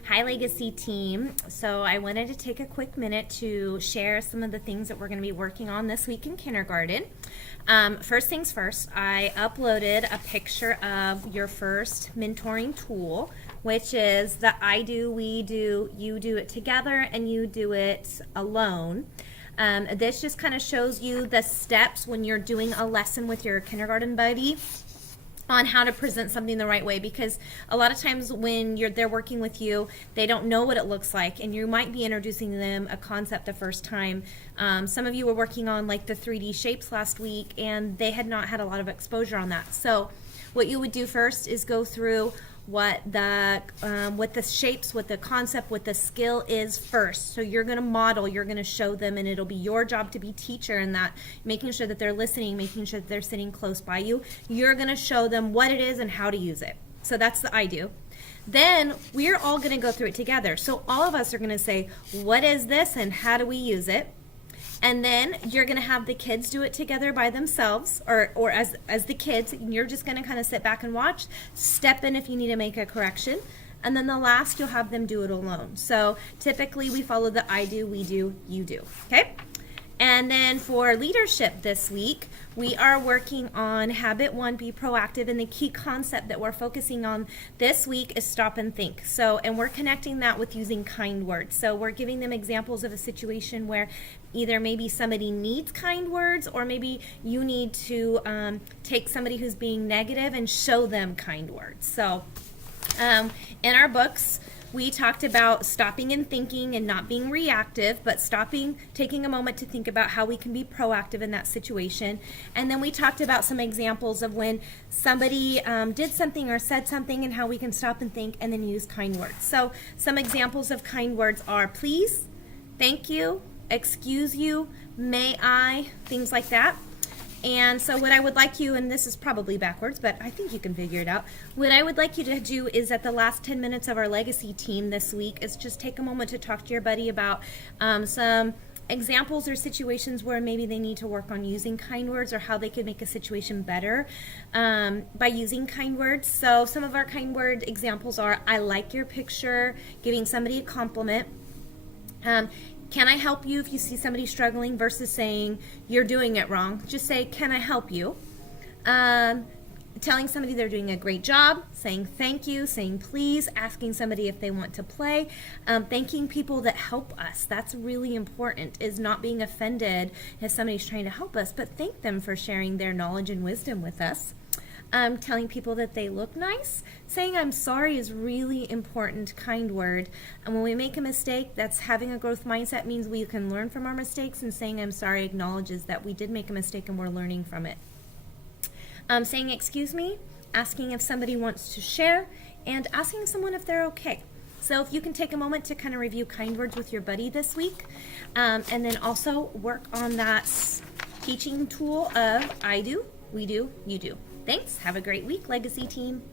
Hi, Legacy team. So I wanted to take a quick minute to share some of the things that we're going to be working on this week in kindergarten. First things first, I uploaded a picture of your first mentoring tool, which is the I do, we do, you do it together, and you do it alone. This just kind of shows you the steps when you're doing a lesson with your kindergarten buddy on how to present something the right way, because a lot of times when they're working with you, they don't know what it looks like, and you might be introducing them a concept the first time. Some of you were working on like the 3D shapes last week, and they had not had a lot of exposure on that. So what you would do first is go through what the shapes, what the concept, what the skill is first. So you're going to model, you're going to show them, and it'll be your job to be teacher in that, making sure that they're listening, making sure that they're sitting close by you. You're going to show them what it is and how to use it. So that's the I do. Then we're all going to go through it together. So all of us are going to say, what is this and how do we use it? And then you're going to have the kids do it together by themselves, or as the kids, and you're just going to kind of sit back and watch, step in if you need to make a correction, and then the last you'll have them do it alone. So typically we follow the I do, we do, you do, okay? And then for leadership this week, we are working on habit 1, be proactive, and the key concept that we're focusing on this week is stop and think. So, and we're connecting that with using kind words. So we're giving them examples of a situation where either maybe somebody needs kind words, or maybe you need to take somebody who's being negative and show them kind words. So in our books, we talked about stopping and thinking and not being reactive, but stopping, taking a moment to think about how we can be proactive in that situation. And then we talked about some examples of when somebody did something or said something and how we can stop and think and then use kind words. So some examples of kind words are please, thank you, excuse you, may I, things like that. And so what I would like you, and this is probably backwards, but I think you can figure it out. What I would like you to do is at the last 10 minutes of our legacy team this week is just take a moment to talk to your buddy about some examples or situations where maybe they need to work on using kind words, or how they could make a situation better by using kind words. So some of our kind word examples are, I like your picture, giving somebody a compliment. Can I help you if you see somebody struggling, versus saying you're doing it wrong. Just say, can I help you? Telling somebody they're doing a great job, saying thank you, saying please, asking somebody if they want to play, thanking people that help us. That's really important, is not being offended if somebody's trying to help us, but thank them for sharing their knowledge and wisdom with us. Telling people that they look nice. Saying I'm sorry is really important, kind word. And when we make a mistake, that's having a growth mindset, means we can learn from our mistakes, and saying I'm sorry acknowledges that we did make a mistake and we're learning from it. Saying excuse me, asking if somebody wants to share, and asking someone if they're okay. So if you can take a moment to kind of review kind words with your buddy this week, and then also work on that teaching tool of I do, we do, you do. Thanks. Have a great week, Legacy team.